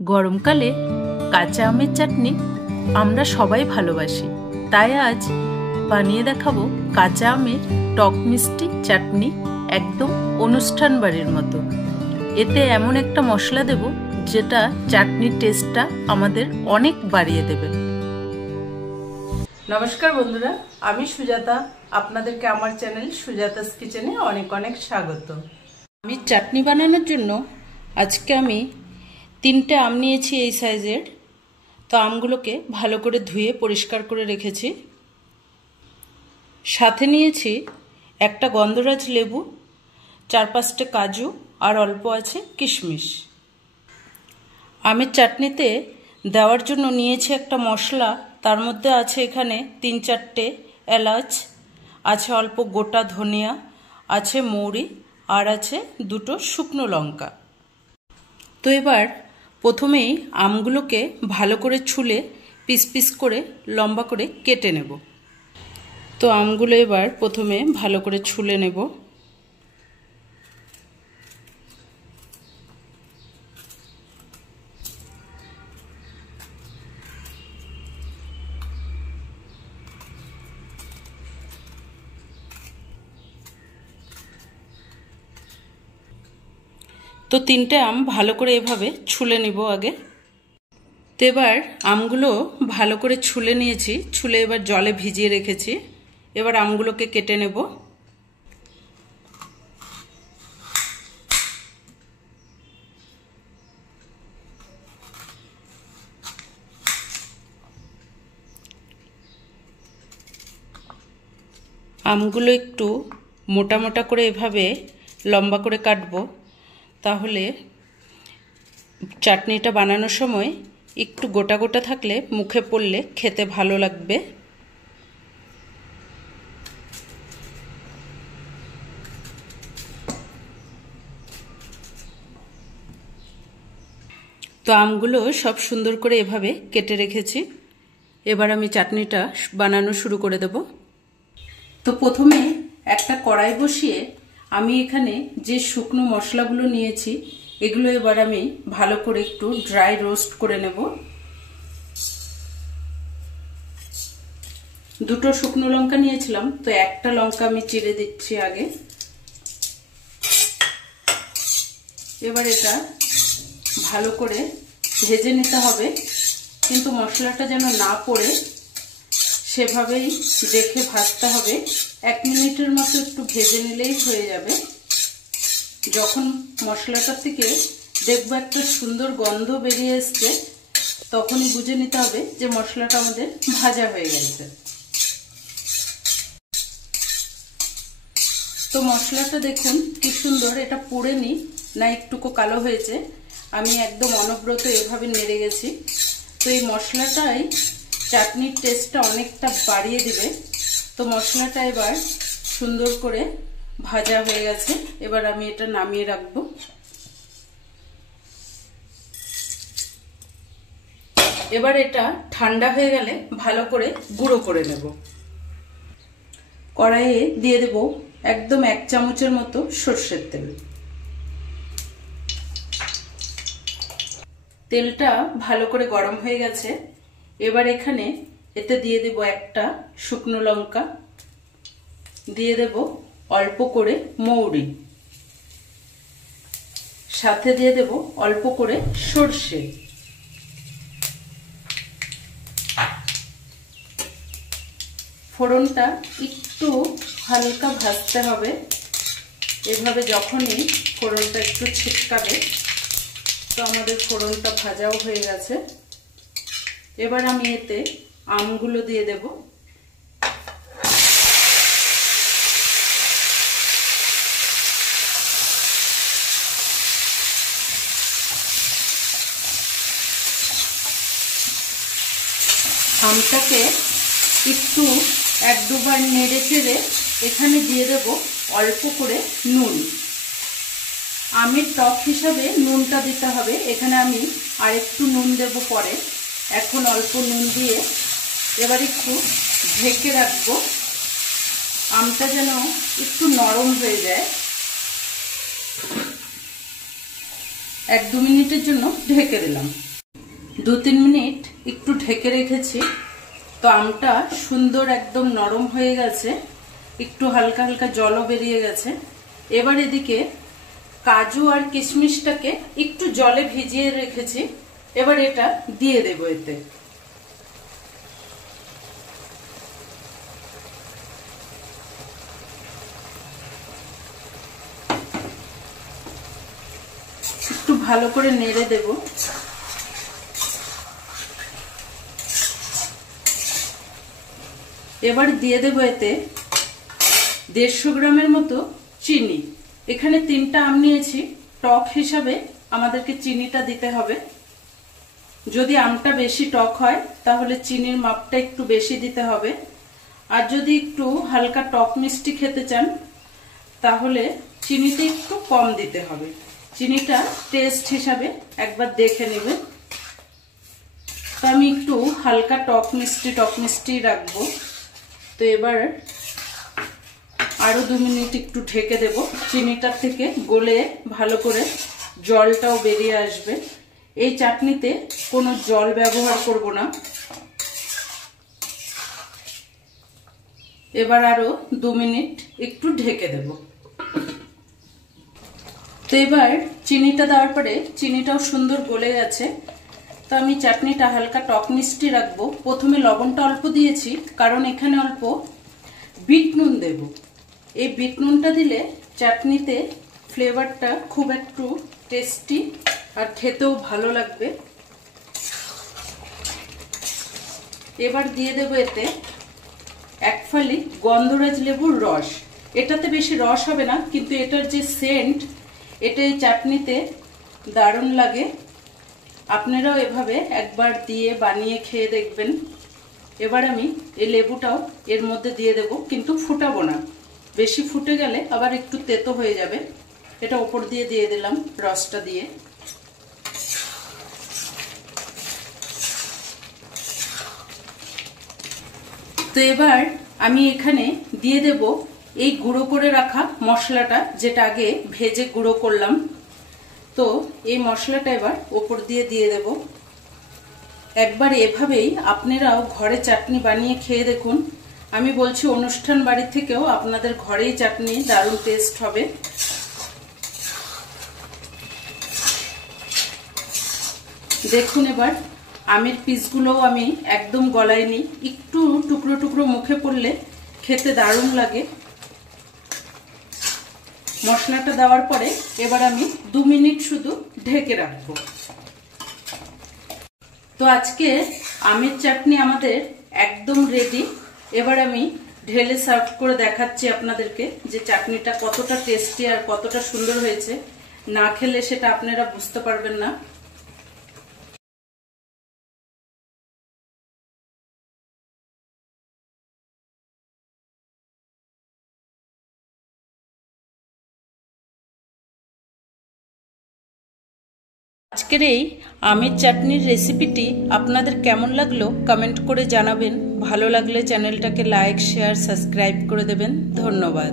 গরমকালে কাঁচা আমের চাটনি আমরা সবাই ভালোবাসি। তাই আজ বানিয়ে দেখাবো কাঁচা আমের টক মিষ্টি চাটনি, একদম অনুষ্ঠান বাড়ির মতো। এতে এমন একটা মশলা দেব যেটা চাটনির টেস্টটা আমাদের অনেক বাড়িয়ে দেবে। নমস্কার বন্ধুরা, আমি সুজাতা, আপনাদেরকে আমার চ্যানেল সুজাতাস কিচেনে অনেক অনেক স্বাগত। আমি চাটনি বানানোর জন্য আজকে আমি 3টে আম নিয়েছি এই সাইজের। তো আমগুলোকে ভালো করে ধুয়ে পরিষ্কার করে রেখেছি। সাথে নিয়েছি একটা গন্ধরাজ লেবু, 4-5টে কাজু আর অল্প আছে কিশমিশ। আমের চাটনিতে দেওয়ার জন্য নিয়েছি একটা মশলা, তার মধ্যে আছে এখানে 3-4টে এলাচ, আছে অল্প গোটা ধনিয়া, আছে মৌরি আর আছে 2টো শুকনো লঙ্কা। তো এবার প্রথমেই আমগুলোকে ভালো করে ছুলে পিস পিস করে লম্বা করে কেটে নেব। তো আমগুলো এবার প্রথমে ভালো করে ছুলে নেব। তো 3টে আম ভালো করে এভাবে ছুলে নিব আগে। তো এবার আমগুলো ভালো করে ছুলে নিয়েছি, ছুলে এবার জলে ভিজিয়ে রেখেছি। এবার আমগুলোকে কেটে নেব। আমগুলো একটু মোটা মোটা করে এভাবে লম্বা করে কাটবো, তাহলে চাটনিটা বানানোর সময় একটু গোটা গোটা থাকলে মুখে পড়লে খেতে ভালো লাগবে। তো আমগুলো সব সুন্দর করে এভাবে কেটে রেখেছি। এবার আমি চাটনিটা বানানো শুরু করে দেব। তো প্রথমে একটা কড়াই বসিয়ে আমি এখানে যে শুকনো মশলাগুলো নিয়েছি এগুলো এবার আমি ভালো করে একটু ড্রাই রোস্ট করে নেব। 2টো শুকনো লঙ্কা নিয়েছিলাম, তো একটা লঙ্কা আমি চিড়ে দিচ্ছি আগে। এবার এটা ভালো করে ভেজে নিতে হবে, কিন্তু মশলাটা যেন না পড়ে সেভাবেই দেখে ভাজতে হবে। 1 মিনিটের মতো একটু ভেজে নিলেই হয়ে যাবে। যখন মশলাটার থেকে দেখবো একটা সুন্দর গন্ধ বেরিয়ে এসছে, তখনই বুঝে নিতে হবে যে মশলাটা আমাদের ভাজা হয়ে গেছে। তো মশলাটা দেখুন কি সুন্দর, এটা পুড়েনি না একটুকু কালো হয়েছে। আমি একদম অনবরত এভাবে নেড়ে গেছি। তো এই মশলাটাই চাটনির টেস্টটা অনেকটা বাড়িয়ে দিবে। তো মশলাটা এবার সুন্দর করে ভাজা হয়ে গেছে। এবার আমি এটা নামিয়ে রাখবো। এবার এটা ঠান্ডা হয়ে গেলে ভালো করে গুঁড়ো করে নেব। কড়াইয়ে দিয়ে দেব একদম 1 চামচের মতো সরষের তেল। তেলটা ভালো করে গরম হয়ে গেছে। এবার এখানে এতে দিয়ে দেব একটা শুকনো লঙ্কা, দিয়ে দেব অল্প করে মৌরি, সাথে দিয়ে দেব অল্প করে সরষে। ফোড়নটা একটু হালকা ভাজতে হবে। এভাবে যখনই ফোড়নটা একটু ছিটকাবে, তো আমাদের ফোড়নটা ভাজাও হয়ে গেছে। এবার আমি এতে আমগুলো দিয়ে দেব। আমটাকে একটু 1-2 বার নেড়ে চেড়ে এখানে দিয়ে দেব অল্প করে নুন। আমের টক হিসাবে নুনটা দিতে হবে। এখানে আমি আরেকটু নুন দেব পরে। এখন অল্প নুন দিয়ে এবার একটু ঢেকে রাখবো। আমটা যেন একটু নরম হয়ে যায়। 1-2 মিনিটের জন্য ঢেকে দিলাম। 2-3 মিনিট একটু ঢেকে রেখেছি। তো আমটা সুন্দর একদম নরম হয়ে গেছে, একটু হালকা হালকা জলও বেরিয়ে গেছে। এবার এদিকে কাজু আর কিশমিশটাকে একটু জলে ভিজিয়ে রেখেছি, এবার এটা দিয়ে দেব এতে। একটু ভালো করে নেড়ে দেব। এবার দিয়ে দেব এতে 150 গ্রামের মতো চিনি। এখানে 3টা আম নিয়েছি, টক হিসাবে আমাদেরকে চিনিটা দিতে হবে। যদি আমটা বেশি টক হয় তাহলে চিনির মাপটা একটু বেশি দিতে হবে, আর যদি একটু হালকা টক মিষ্টি খেতে চান তাহলে চিনিটা একটু কম দিতে হবে। চিনিটা টেস্ট হিসাবে একবার দেখে নেবে। তো আমি একটু হালকা টক মিষ্টি রাখবো। তো এবার আরো 2 মিনিট একটু ঢেকে দেব, চিনিটার থেকে গলে ভালো করে জলটাও বেরিয়ে আসবে। এই চাটনিতে কোনো জল ব্যবহার করব না। এবার আরো 2 মিনিট একটু ঢেকে দেব। তো এবার চিনিটা দেওয়ার পরে চিনিটাও সুন্দর গলে গেছে। তো আমি চাটনিটা হালকা টক মিষ্টি রাখবো। প্রথমে লবণটা অল্প দিয়েছি, কারণ এখানে অল্প বিট নুন দেব। এই বিট নুনটা দিলে চাটনিতে ফ্লেভারটা খুব একটু টেস্টি আর খেতেও ভালো লাগবে। এবার দিয়ে দেব এতে 1 ফালি গন্ধরাজ লেবুর রস। এটাতে বেশি রস হবে না, কিন্তু এটার যে সেন্ট, এটা এই চাটনিতে দারুণ লাগে। আপনারাও এভাবে একবার দিয়ে বানিয়ে খেয়ে দেখবেন। এবার আমি এই লেবুটাও এর মধ্যে দিয়ে দেব, কিন্তু ফুটাবো না, বেশি ফুটে গেলে আবার একটু তেতো হয়ে যাবে। এটা উপর দিয়ে দিলাম রসটা দিয়ে। তো এবার আমি এখানে দিয়ে দেব এই গুঁড়ো করে রাখা মশলাটা, যেটা আগে ভেজে গুঁড়ো করলাম। তো এই মশলাটা এবার উপর দিয়ে দেব। একবার এভাবেই আপনারাও ঘরে চাটনি বানিয়ে খেয়ে দেখুন। আমি বলছি অনুষ্ঠান বাড়ি থেকেও আপনাদের ঘরেই চাটনি দারুণ টেস্ট হবে। দেখুন এবার আমের পিসগুলোও আমি একদম গলাইনি, একটু টুকরো টুকরো মুখে পড়লে খেতে দারুণ লাগে। মশলাটা দেওয়ার পরে এবার আমি 2 মিনিট শুধু ঢেকে রাখবো। তো আজকে আমের চাটনি আমাদের একদম রেডি। এবার আমি ঢেলে সার্ভ করে দেখাচ্ছি আপনাদেরকে যে চাটনিটা কতটা টেস্টি আর কতটা সুন্দর হয়েছে। না খেলে সেটা আপনারা বুঝতে পারবেন না। আজকের এই আমের চাটনির রেসিপিটি আপনাদের কেমন লাগলো কমেন্ট করে জানাবেন। ভালো লাগলে চ্যানেলটাকে লাইক, শেয়ার, সাবস্ক্রাইব করে দেবেন। ধন্যবাদ।